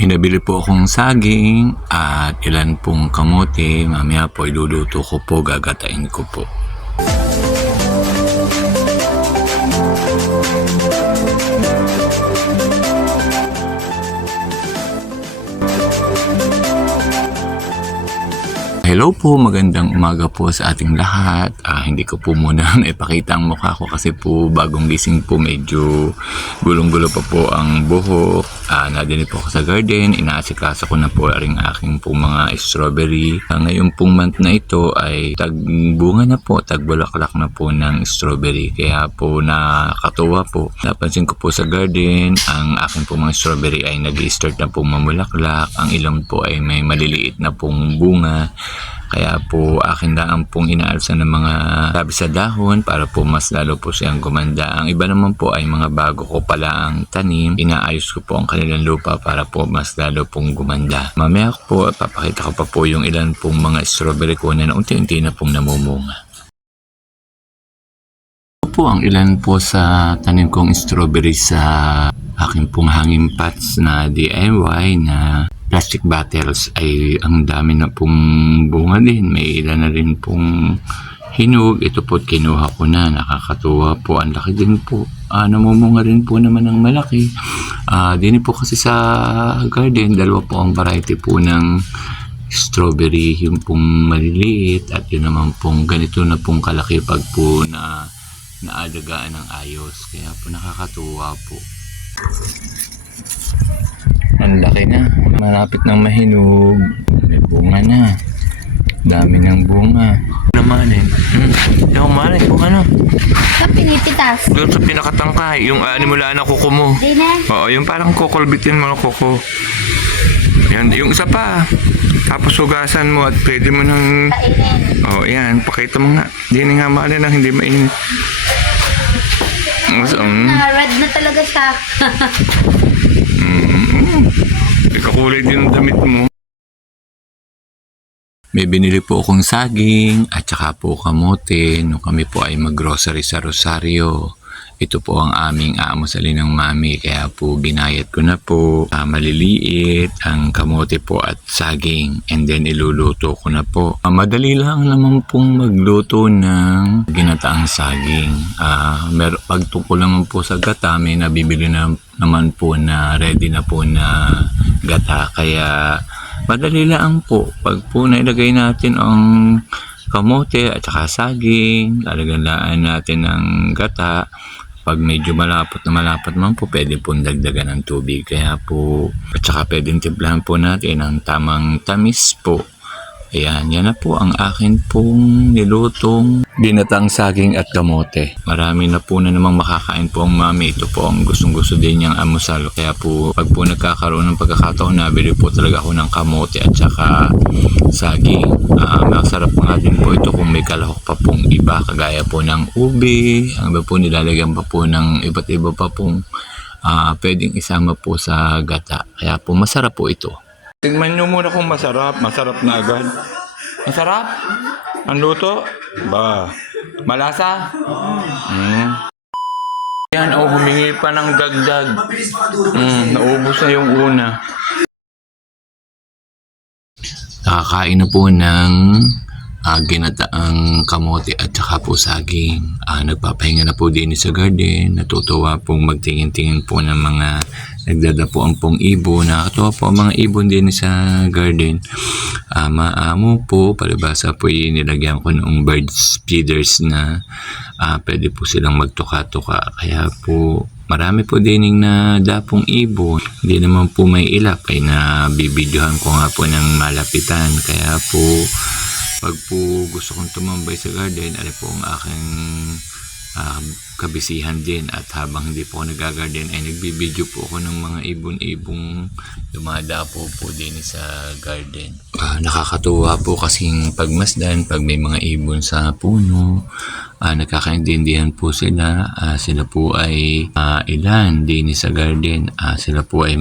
Pinabili po akong saging at ilan pong kamote. Mamaya po iluluto ko po, gagatain ko po. Hello po, magandang umaga po sa ating lahat. Hindi ko po muna naipakita ang mukha ko kasi po bagong gising po, medyo gulong-gulo pa po ang buhok. Nadinig po ako sa garden, inaasikaso ko na po rin aking po mga strawberry. Ngayon pong month na ito ay tagbunga na po, tagbulaklak na po ng strawberry. Kaya po nakakatuwa po. Napansin ko po sa garden, ang aking po mga strawberry ay nag-start na po mamulaklak. Ang ilang po ay may maliliit na pong bunga. Kaya po akin lang pong inaalsan ng mga tabi sa dahon para po mas lalo po siyang gumanda. Ang iba naman po ay mga bago ko pala ang tanim. Inaayos ko po ang kanilang lupa para po mas lalo pong gumanda. Mamaya po papakita ko pa po yung ilan pong mga strawberry ko na unti-unti na pong namumunga. Ito po ang ilan po sa tanim kong strawberry sa aking pong hanging pots na DIY na plastic bottles. Ay ang dami na pong bunga din. May ilan na rin pong hinog. Ito po kinuha ko na. Nakakatuwa po. Ang laki din po. Namumunga rin po naman ng malaki. Din po kasi sa garden, dalawa po ang variety po ng strawberry. Yung pong maliliit at yun naman pong ganito na pong kalaki pag po na naalagaan ng ayos. Kaya po nakakatuwa po. Ang laki na. Malapit ng mahinog. May bunga na. Dami ng bunga. Naman eh. Yung manin kung ano. Sa pinipitas. Doon sa pinakatangkay. Yung animula na kuko mo. Di na. Oo, yung parang kukulbitin mo ng kuko. Yan, yung isa pa. Tapos hugasan mo at pwede mo nang... Kainin. Oo, yan. Pakita mo nga. Hindi nga manin lang. Hindi mainit. Red na talaga siya. Kakulay din ang damit mo. May binili po akong saging at saka po kamote nung kami po ay mag-grocery sa Rosario. Ito po ang aming aamusalin ng mami, kaya po ginayat ko na po maliliit ang kamote po at saging, and then iluluto ko na po. Madali lang naman pong magluto ng ginataang saging. Pagtuko naman po sa gata, may nabibili na naman po na ready na po na gata, kaya madali lang po. Pag po nailagay natin ang kamote at saka saging, lalagyan natin ng gata. Pag medyo malapot man po, pwede pong dagdagan ng tubig. Kaya po, at saka pwedeng timplahan po natin ang tamang tamis po. Ayan, yan na po ang akin pong nilutong ginataang saging at kamote. Marami na po na namang makakain po ang mami. Ito po ang gustong-gusto din niyang amusal. Kaya po, pag po nagkakaroon ng pagkakataon, nabili po talaga ako ng kamote at saka saging. Masarap nga din po ito kung may kalahok pa pong iba, kagaya po ng ube. Ang iba po nilalagyan pa po ng iba't iba pa pong pwedeng isama po sa gata. Kaya po masarap po ito. Tingnan nyo muna kung masarap. Masarap na agad. Masarap? Ang luto? Ba? Malasa? Yan, humingi pa ng dagdag. Naubos na yung una. Nakakain na po ng ginataang kamote at saka po saging. Nagpapahinga na po din sa garden. Natutuwa pong magtingin-tingin po ng mga nagdadapuan pong ibon. Nakakatuwa po ang mga ibon din sa garden. Maamo po, palibasa po nilagyan ko ng birds feeders na pwede po silang magtuka-tuka. Kaya po marami po din na dapong ibon. Hindi naman po may ilap ay nabibidyohan ko nga po ng malapitan. Kaya po pag po gusto kong tumambay sa garden, alin po ang aking kabisihan din. At habang hindi po ako nag-garden ay nagbibideo po ako ng mga ibon-ibong dumadapo po din sa garden. Nakakatuwa po kasing pagmasdan pag may mga ibon sa puno. Nagkakaintindihan po sila. Sila po ay ilan din sa garden. Sila po ay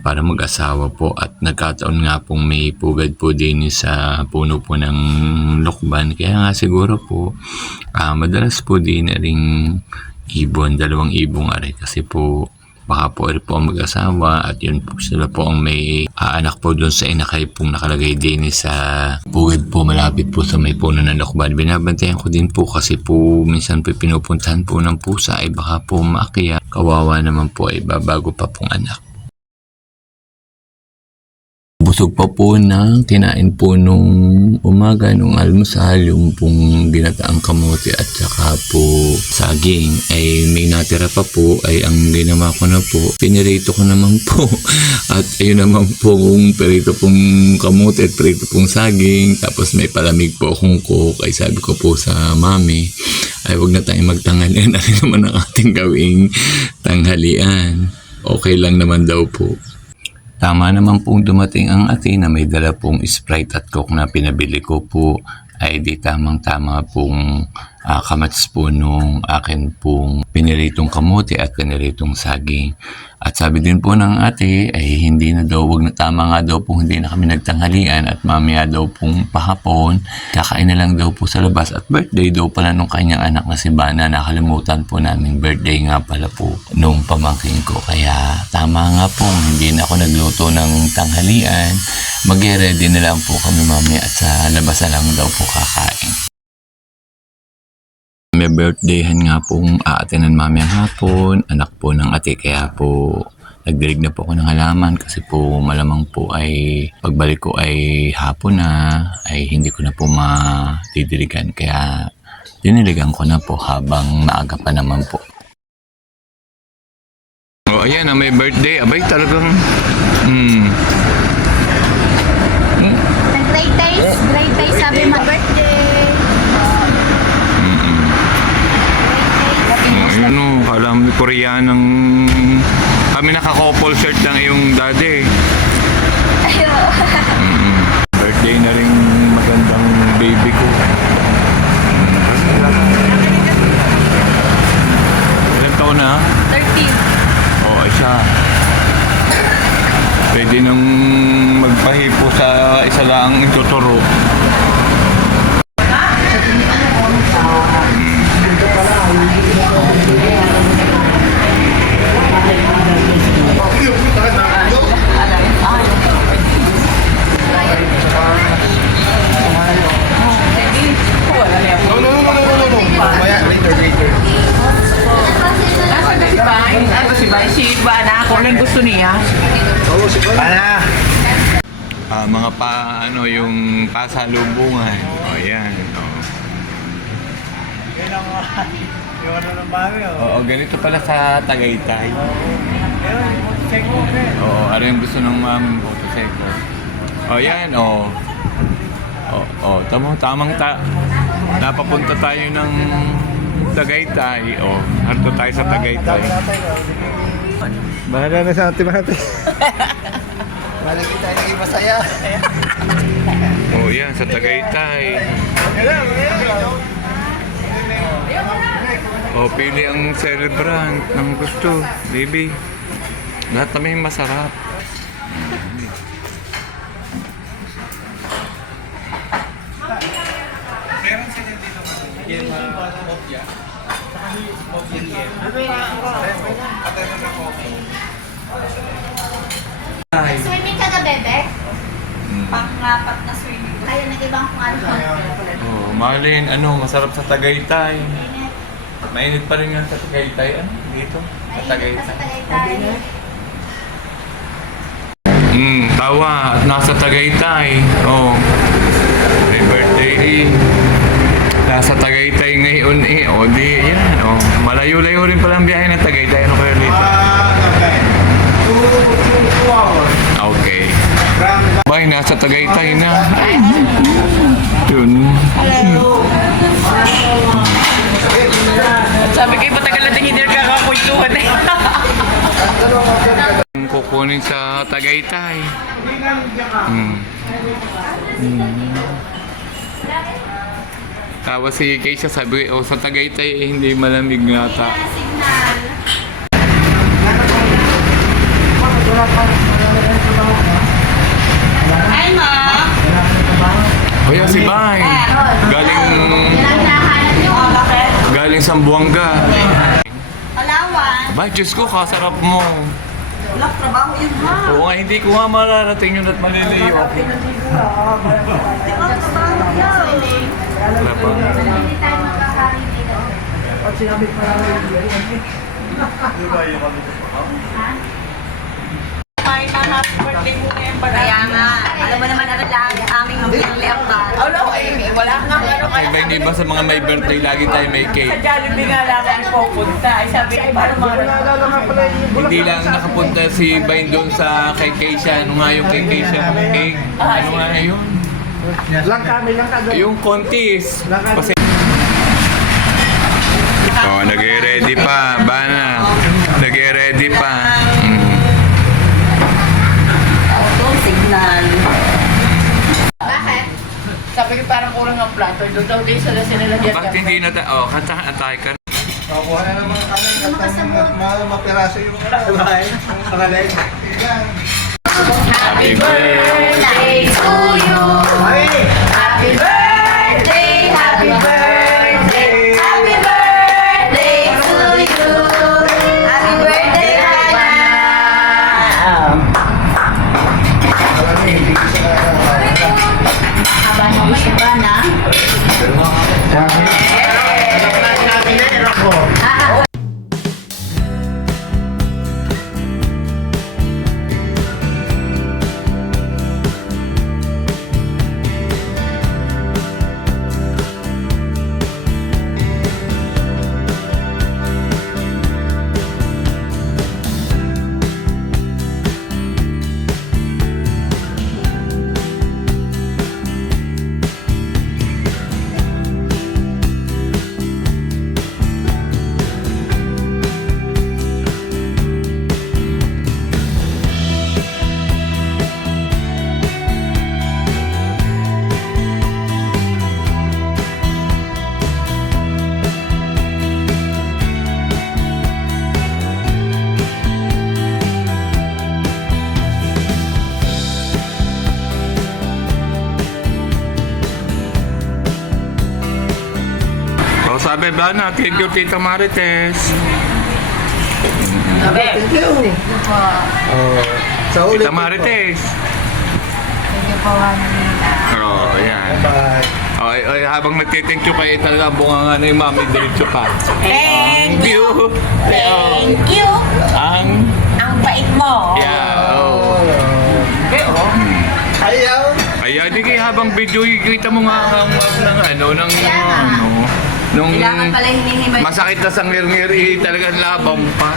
para mag-asawa po, at nagkataon nga pong may pugad po din sa puno po ng lokban. Kaya nga siguro po madalas po din na ring ibon, dalawang ibong ari, kasi po baka po rin po ang mag-asawa at yun po sila po ang may anak po doon sa inakay pong nakalagay din sa bukid po malapit po sa may puno ng lokban. Binabantayan ko din po kasi po minsan po pinupuntahan po ng pusa ay baka po maakyat. Kawawa naman po ay babago pa pong anak. Busog pa po na kinain po nung umaga nung almusal yung pong ginataang kamote at saka po saging ay may natira pa po ay ang ginawa ko na po pinirito ko naman po at ayun naman pong pirito pong kamote at pirito pong saging tapos may palamig po akong coke ay sabi ko po sa mami ay wag na tayong magtanghalian na rin naman ang ating gawing tanghalian okay lang naman daw po. Tama naman pong dumating ang ate na may dala pong Sprite at Coke na pinabili ko po ay di tamang-tama pong kamats po nung akin pong piniritong kamote at piniritong saging. At sabi din po ng ate ay hindi na daw, wag na tama nga daw po hindi na kami nagtanghalian at mamaya daw pong pahapon kakain na lang daw po sa labas at birthday daw pala nung kanyang anak na si Bana. Nakalimutan po namin birthday nga pala po nung pamangkin ko kaya tama nga po hindi na ako nagluto ng tanghalian, mag-ready na lang po kami mamaya at sa labas na lang daw po kakain. May birthdayhan nga pong aatinan mami ang hapon, anak po ng ate kaya po nagdilig na po ako ng halaman kasi po malamang po ay pagbalik ko ay hapon na ay hindi ko na po matidiligan kaya diniligan ko na po habang maaga pa naman po. Oh ayan na may birthday, abay talagang Great day, sabi mo. Birthday. Ano, kala mo Koreanang kami naka-couple shirt lang yung daddy. Birthday na rin magandang baby ko. Ilan taon na? 13. Oo, siya. Pwede nang magpahipo sa isa lang ituturo. Si Bana, ako lang gusto niya. Mga yung pasalubungan. O yan. Yung ano ng bawi, Oo, ganito pala sa Tagaytay. Oo, ano yung gusto ng maming Motoseko. O yan, o. Napapunta tayo ng Tagaytay. O, harto tayo sa Tagaytay. Bahala na sa ating mati. Malagi tayo naging masaya. O yan, sa Tagaytay. O, pili ang celebrant ng gusto, baby. Lahat naman yung masarap. Swimming ka na, bebe? Pang-apat na swimming. Kaya nag-ibang kung ano. Oh, Marlene, masarap sa Tagaytay. Mainit pa rin nga sa Tagaytay. Dito? Sa Tagaytay. Tawa. At nasa Tagaytay. Oh. Happy birthday. Nasa Tagaytay ngayon eh. O di, yan. Oh. Malayo-layo rin palang biyahe ng Tagaytay. Ano kayo dito? Okay. Bay, nasa Tagaytay na. Yun. Sabi kayo, matagal na din hindi kakakwentuhan eh. Kukunin sa Tagaytay. Tapos si Keisha sabi, sa Tagaytay hindi malamig nga ata. Ay, ma! O yan si Bay. Galing Sambuanga. Palawan. Ba, Diyos ko, kasarap mo. Wala, trabaho yun ha. Oo nga, hindi ko nga mararating yun at maliliyo ako. Wala pa. Hindi tayo magkakarin dito. May na happy birthday mo ngayon ba? Kaya nga, alam mo naman natin lahat aming mamilip pa. Wala nga ano Ay, ba, hindi ba sa mga may birthday, lagi tayo may Sa cake? Jollibee nga lang ako pupunta. Ay sabi ay paano Hindi lang nakapunta si Bain doon sa kay Keisha. Ano nga yung kay Keisha? Cake? Ano nga yun? Lang kami, lang ka doon. Yung kontis. Kasi... Oh, nag-ready pa. Bana. Nag-ready pa. Auto signal. Bakit? sabi ko parang kulang ang plato. Doon daw din sila sinilagyan. Bakit hindi na tayo? Oh, atay ka. Kukuha na ng mga kanin at mapiraso yung pangalan. Happy birthday! To you. Happy birthday, happy birthday, happy birthday to you. Happy birthday, Hana. Haba naman siya ba na? Oh, sabi ba na? Thank you, Tita Marites. Thank you. Sa ulit. Tita Marites. Oh, yan. Bye. Oh, ay, habang nagtithank you kayo talaga, bunga nga na yung mami, diretso ka. Thank you! Thank you. Ang... Ang bait mo. Yeah, oh. Ayaw. Ay, di kayo habang video, kita mo nga ang ng ano, ng ano, nung Kailangan pala hinihimay. masakit na sa ngir-ngir, talagang labang pa.